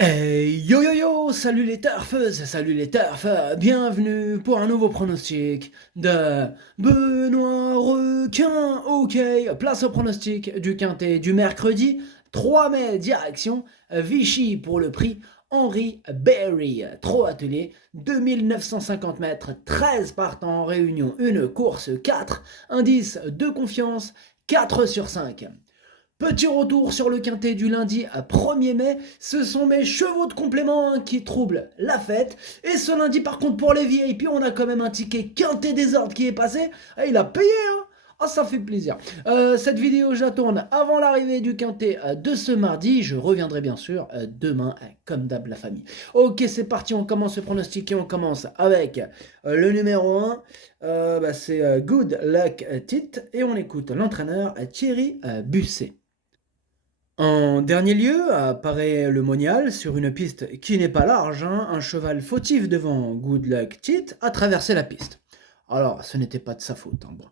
Yo yo yo, salut les turfeuses, salut les turfs, bienvenue pour un nouveau pronostic de Benoît Requin. Ok, place au pronostic du quintet du mercredi 3 mai, direction Vichy pour le prix Henri Berry. Trop attelé, 2950 mètres, 13 partants en réunion, une course 4, indice de confiance 4 sur 5. Petit retour sur le quintet du lundi à 1er mai, ce sont mes chevaux de complément qui troublent la fête. Et ce lundi par contre pour les VIP, on a quand même un ticket quintet désordre qui est passé. Ah, il a payé hein. Ah, ça fait plaisir. Cette vidéo, je la tourne avant l'arrivée du quintet de ce mardi. Je reviendrai bien sûr demain, comme d'hab, la famille. Ok, c'est parti, on commence ce pronostic et on commence avec le numéro 1. C'est Good Luck Tit et on écoute l'entraîneur Thierry Busset. En dernier lieu apparaît le Monial sur une piste qui n'est pas large, hein. Un cheval fautif devant Good Luck Tit a traversé la piste. Alors, ce n'était pas de sa faute, hein, bon.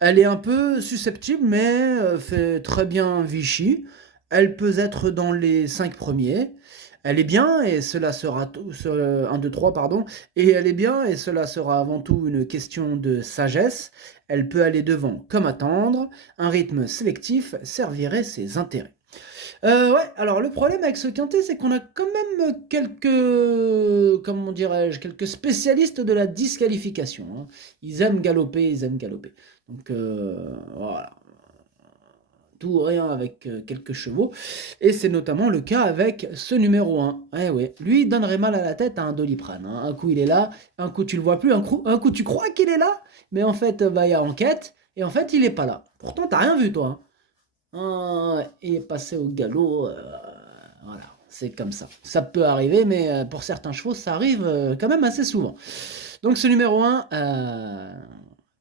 Elle est un peu susceptible, mais fait très bien Vichy. Elle peut être dans les 5 premiers. Elle est bien, et cela sera tout, 1, 2, 3, pardon. Et elle est bien, et cela sera avant tout une question de sagesse. Elle peut aller devant comme attendre. Un rythme sélectif servirait ses intérêts. Ouais, alors le problème avec ce quintet, c'est qu'on a quand même quelques, comment dirais-je, quelques spécialistes de la disqualification, hein. Ils aiment galoper, ils aiment galoper. Donc voilà, tout ou rien avec quelques chevaux. Et c'est notamment le cas avec ce numéro 1. Eh ouais, lui, il donnerait mal à la tête à un Doliprane, hein. Un coup, il est là, un coup, tu le vois plus, un coup tu crois qu'il est là, mais en fait, bah, il y a enquête, et en fait, il est pas là. Pourtant, t'as rien vu, toi, hein. Et passer au galop, voilà, c'est comme ça. Ça peut arriver, mais pour certains chevaux, ça arrive quand même assez souvent. Donc ce numéro 1,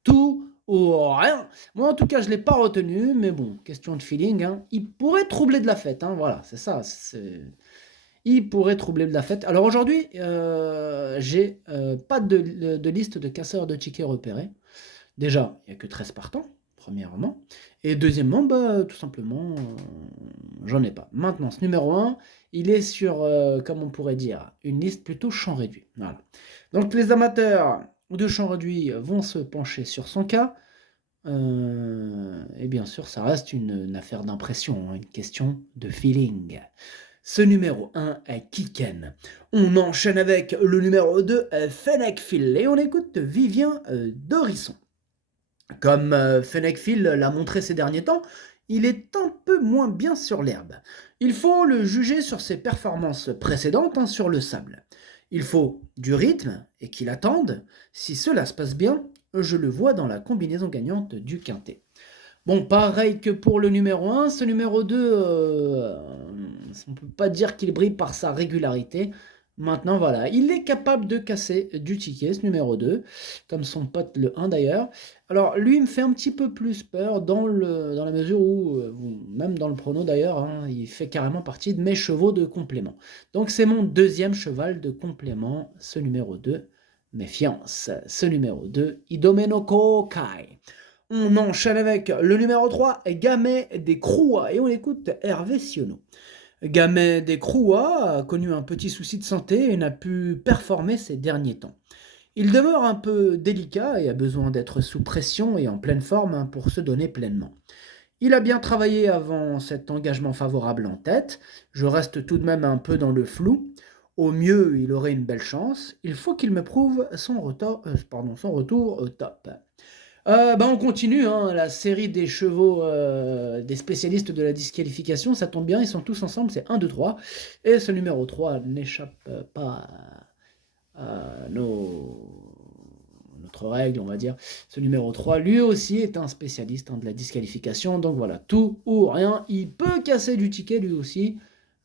tout ou rien. Moi, en tout cas, je ne l'ai pas retenu, mais bon, question de feeling, hein. Il pourrait troubler de la fête, hein, voilà, c'est ça. Il pourrait troubler de la fête. Alors aujourd'hui, j'ai pas de liste de casseurs de tickets repérés. Déjà, il n'y a que 13 partants, premièrement. Et deuxièmement, bah, tout simplement, j'en ai pas. Maintenant, ce numéro 1, il est sur, comme on pourrait dire, une liste plutôt champ réduit. Voilà. Donc les amateurs de champ réduit vont se pencher sur son cas. Et bien sûr, ça reste une affaire d'impression, hein, une question de feeling. Ce numéro 1 est Kiken. On enchaîne avec le numéro 2, Fennec Phil. Et on écoute Vivien Dorisson. Comme Fennec Phil l'a montré ces derniers temps, il est un peu moins bien sur l'herbe. Il faut le juger sur ses performances précédentes, hein, sur le sable. Il faut du rythme et qu'il attende. Si cela se passe bien, je le vois dans la combinaison gagnante du quintet. Bon, pareil que pour le numéro 1, ce numéro 2, on ne peut pas dire qu'il brille par sa régularité. Maintenant, voilà, il est capable de casser du ticket, ce numéro 2, comme son pote le 1 d'ailleurs. Alors, lui, il me fait un petit peu plus peur dans la mesure où, même dans le prono d'ailleurs, hein, il fait carrément partie de mes chevaux de complément. Donc, c'est mon deuxième cheval de complément, ce numéro 2. Méfiance, ce numéro 2, Idomenoko Kai. On enchaîne avec le numéro 3, Gamet des Croix, et on écoute Hervé Sionneau. Gamet des Croix a connu un petit souci de santé et n'a pu performer ces derniers temps. Il demeure un peu délicat et a besoin d'être sous pression et en pleine forme, hein, pour se donner pleinement. Il a bien travaillé avant cet engagement favorable en tête. Je reste tout de même un peu dans le flou. Au mieux, il aurait une belle chance. Il faut qu'il me prouve son retour au top. On continue, hein, la série des chevaux, des spécialistes de la disqualification, ça tombe bien, ils sont tous ensemble, c'est 1, 2, 3. Et ce numéro 3 n'échappe pas à notre règle, on va dire. Ce numéro 3, lui aussi, est un spécialiste, hein, de la disqualification. Donc voilà, tout ou rien, il peut casser du ticket lui aussi.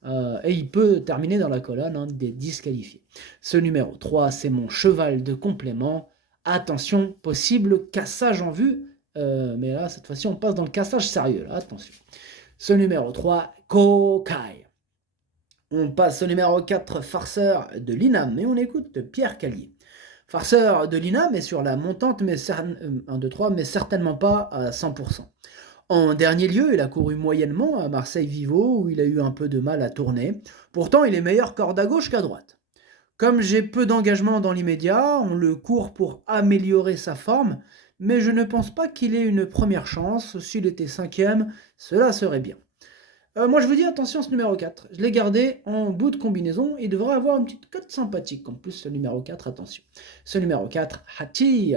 Et il peut terminer dans la colonne, hein, des disqualifiés. Ce numéro 3, c'est mon cheval de complément. Attention, possible cassage en vue. Mais là, cette fois-ci, on passe dans le cassage sérieux. Là, attention. Ce numéro 3, Kokai. On passe au numéro 4, Farceur de l'INAM. Et on écoute Pierre Callier. Farceur de l'INAM est sur la montante, mais 1, 2, 3, mais certainement pas à 100%. En dernier lieu, il a couru moyennement à Marseille-Vivo, où il a eu un peu de mal à tourner. Pourtant, il est meilleur corde à gauche qu'à droite. Comme j'ai peu d'engagement dans l'immédiat, on le court pour améliorer sa forme, mais je ne pense pas qu'il ait une première chance. S'il était cinquième, cela serait bien. Moi je vous dis attention ce numéro 4. Je l'ai gardé en bout de combinaison. Il devrait avoir une petite cote sympathique. En plus ce numéro 4, attention. Ce numéro 4, Hati.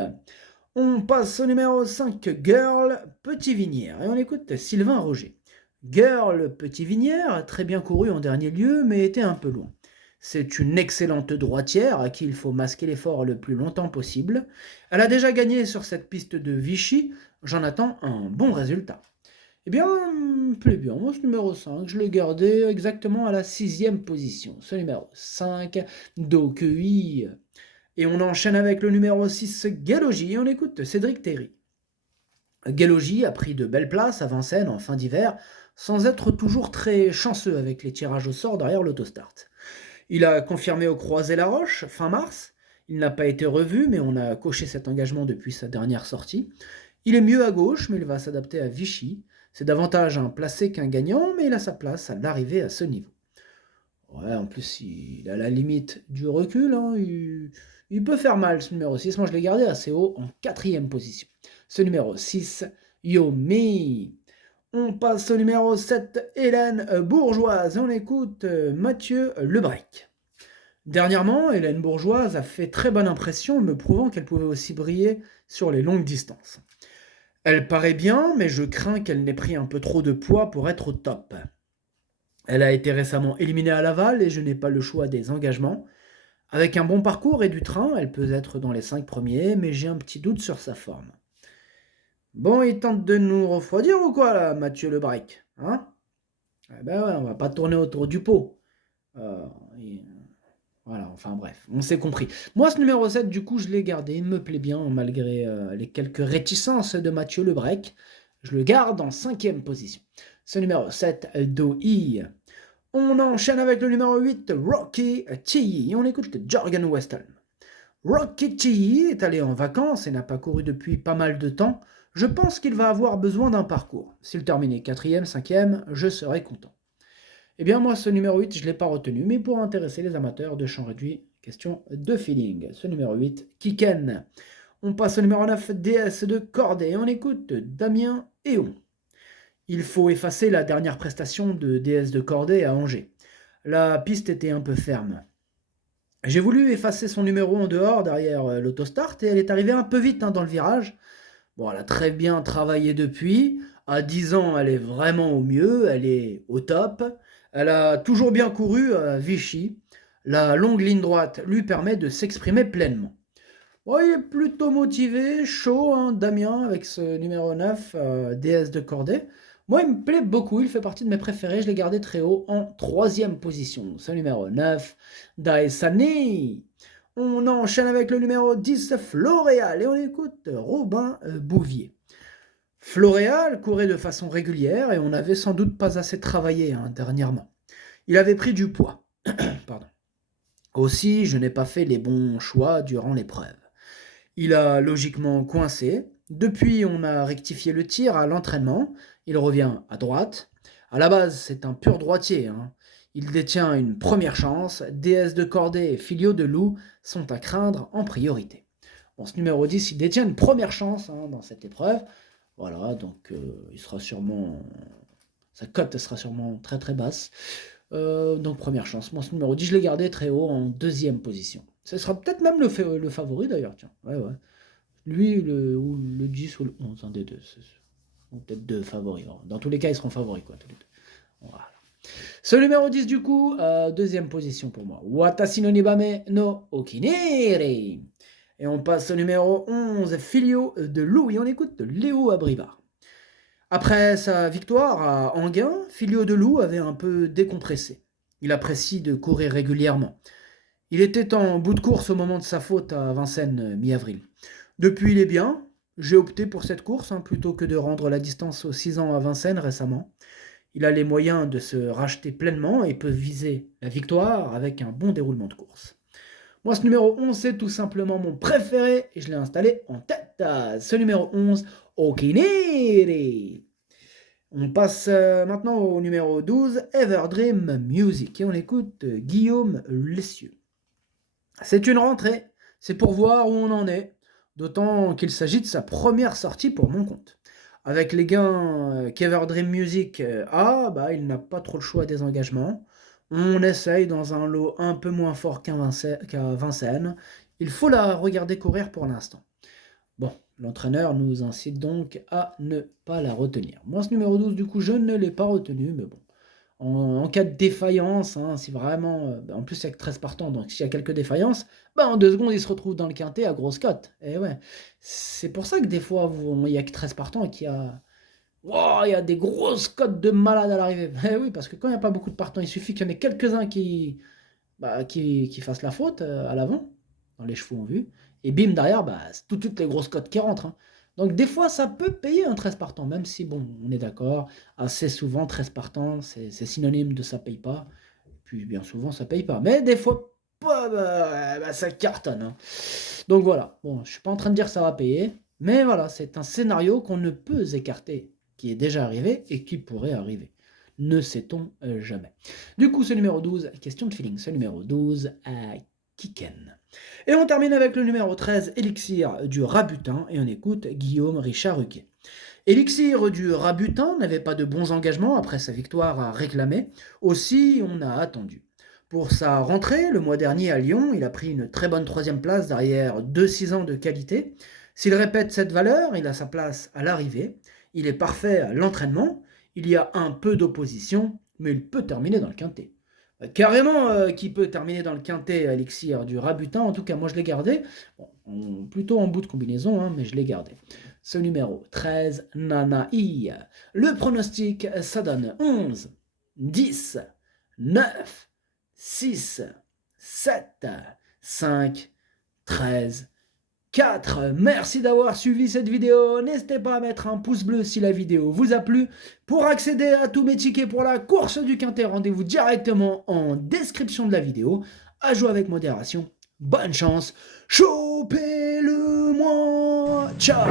On passe au numéro 5, Girl Petit Vinière. Et on écoute Sylvain Roger. Girl Petit Vinière, très bien couru en dernier lieu, mais était un peu loin. C'est une excellente droitière à qui il faut masquer l'effort le plus longtemps possible. Elle a déjà gagné sur cette piste de Vichy. J'en attends un bon résultat. Eh bien, plaît bien. Moi, ce numéro 5, je l'ai gardé exactement à la 6e position. Ce numéro 5, Dokui. Et on enchaîne avec le numéro 6, Galogie, et on écoute Cédric Terry. Galogie a pris de belles places à Vincennes en fin d'hiver, sans être toujours très chanceux avec les tirages au sort derrière l'autostart. Il a confirmé au Croisé-la-Roche fin mars. Il n'a pas été revu, mais on a coché cet engagement depuis sa dernière sortie. Il est mieux à gauche, mais il va s'adapter à Vichy. C'est davantage un placé qu'un gagnant, mais il a sa place à l'arrivée à ce niveau. Ouais, en plus, il a la limite du recul. Hein. Il peut faire mal, ce numéro 6. Moi, je l'ai gardé assez haut, en 4e position. Ce numéro 6, Yomi. On passe au numéro 7, Hélène Bourgeoise. Et on écoute Mathieu Lebrec. Dernièrement, Hélène Bourgeoise a fait très bonne impression, me prouvant qu'elle pouvait aussi briller sur les longues distances. Elle paraît bien, mais je crains qu'elle n'ait pris un peu trop de poids pour être au top. Elle a été récemment éliminée à Laval et je n'ai pas le choix des engagements. Avec un bon parcours et du train, elle peut être dans les 5 premiers, mais j'ai un petit doute sur sa forme. Bon, il tente de nous refroidir ou quoi, là, Mathieu Lebrec, hein? Eh ben ouais, on va pas tourner autour du pot. Et voilà, enfin bref, on s'est compris. Moi, ce numéro 7, du coup, je l'ai gardé. Il me plaît bien, malgré les quelques réticences de Mathieu Lebrec. Je le garde en 5e position. Ce numéro 7, Doi. On enchaîne avec le numéro 8, Rocky Tilly. Et on écoute Jorgen Westholm. Rocky Tilly est allé en vacances et n'a pas couru depuis pas mal de temps. Je pense qu'il va avoir besoin d'un parcours. S'il terminait 4e, 5e, je serais content. Eh bien, moi, ce numéro 8, je ne l'ai pas retenu, mais pour intéresser les amateurs de champ réduit, question de feeling. Ce numéro 8, Kiken. On passe au numéro 9, DS de Corday, et on écoute Damien Héon. Il faut effacer la dernière prestation de DS de Corday à Angers. La piste était un peu ferme. J'ai voulu effacer son numéro en dehors, derrière l'autostart, et elle est arrivée un peu vite dans le virage. Bon, elle a très bien travaillé depuis. À 10 ans, elle est vraiment au mieux, elle est au top. Elle a toujours bien couru à Vichy. La longue ligne droite lui permet de s'exprimer pleinement. Bon, il est plutôt motivé, chaud, hein, Damien, avec ce numéro 9, DS de Corday. Moi, il me plaît beaucoup, il fait partie de mes préférés, je l'ai gardé très haut en 3e position. Ce numéro 9, Daesani. On enchaîne avec le numéro 10, Floréal, et on écoute Robin Bouvier. Floréal courait de façon régulière et on n'avait sans doute pas assez travaillé dernièrement. Il avait pris du poids. Pardon. Aussi, je n'ai pas fait les bons choix durant l'épreuve. Il a logiquement coincé. Depuis, on a rectifié le tir à l'entraînement. Il revient à droite. À la base, c'est un pur droitier. Il détient une première chance. DS de Corday et Filio de Loup sont à craindre en priorité. Bon, ce numéro 10, il détient une première chance dans cette épreuve. Voilà, donc il sera sûrement... Sa cote sera sûrement très très basse. Donc première chance. Moi, ce numéro 10, je l'ai gardé très haut en 2e position. Ce sera peut-être même le favori d'ailleurs, tiens. Ouais. Lui, ou le 10 ou le 11, un des deux. Ou peut-être deux favoris. Dans tous les cas, ils seront favoris, quoi, tous les deux. Voilà. Ce numéro 10, du coup, 2e position pour moi. Watashi no Nibame no Okinere. Et on passe au numéro 11, Filio de Loup. Et on écoute Léo Abrivard. Après sa victoire à Enghien, Filio de Loup avait un peu décompressé. Il apprécie de courir régulièrement. Il était en bout de course au moment de sa faute à Vincennes mi-avril. Depuis, il est bien. J'ai opté pour cette course plutôt que de rendre la distance aux 6 ans à Vincennes récemment. Il a les moyens de se racheter pleinement et peut viser la victoire avec un bon déroulement de course. Moi, ce numéro 11, c'est tout simplement mon préféré et je l'ai installé en tête. Ce numéro 11, Okinere. On passe maintenant au numéro 12, Everdream Music, et on écoute Guillaume Lessieux. C'est une rentrée, c'est pour voir où on en est, d'autant qu'il s'agit de sa première sortie pour mon compte. Avec les gains qu'Everdream Music a, bah, il n'a pas trop le choix des engagements. On essaye dans un lot un peu moins fort qu'à Vincennes. Il faut la regarder courir pour l'instant. Bon, l'entraîneur nous incite donc à ne pas la retenir. Moi, ce numéro 12, du coup, je ne l'ai pas retenu, mais bon. En cas de défaillance, hein, si vraiment. En plus, il y a que 13 partants, donc s'il y a quelques défaillances, bah, en 2 secondes, il se retrouve dans le quintet à grosse cote. Et ouais. C'est pour ça que des fois, il y a que 13 partants et qu'il y a. Wow, il y a des grosses cotes de malades à l'arrivée. Eh oui, parce que quand il n'y a pas beaucoup de partants, il suffit qu'il y en ait quelques-uns qui fassent la faute à l'avant, dans les chevaux en vue. Et bim, derrière, bah, c'est toutes les grosses cotes qui rentrent, hein. Donc des fois, ça peut payer un 13 partant, même si, bon, on est d'accord, assez souvent, 13 partant, c'est synonyme de ça paye pas. Puis bien souvent, ça paye pas. Mais des fois, bah, ça cartonne, hein. Donc voilà, bon, je suis pas en train de dire que ça va payer, mais voilà, c'est un scénario qu'on ne peut écarter, qui est déjà arrivé et qui pourrait arriver. Ne sait-on jamais. Du coup, ce numéro 12, question de feeling, ce numéro 12 à Kiken. Et on termine avec le numéro 13, Élixir du Rabutin, et on écoute Guillaume Richard Huquet. Élixir du Rabutin n'avait pas de bons engagements après sa victoire à réclamer, aussi on a attendu. Pour sa rentrée, le mois dernier à Lyon, il a pris une très bonne troisième place derrière 2-6 ans de qualité. S'il répète cette valeur, il a sa place à l'arrivée. Il est parfait à l'entraînement. Il y a un peu d'opposition, mais il peut terminer dans le quintet. Carrément, qui peut terminer dans le quintet à Elixir du Rabutin. En tout cas, moi je l'ai gardé. Bon, plutôt en bout de combinaison, hein, mais je l'ai gardé. Ce numéro 13, Nanaï. Le pronostic, ça donne 11, 10, 9, 6, 7, 5, 13, 4. Merci d'avoir suivi cette vidéo. N'hésitez pas à mettre un pouce bleu si la vidéo vous a plu. Pour accéder à tous mes tickets pour la course du quintet, rendez-vous directement en description de la vidéo. À jouer avec modération. Bonne chance. Chopez-le-moi. Ciao.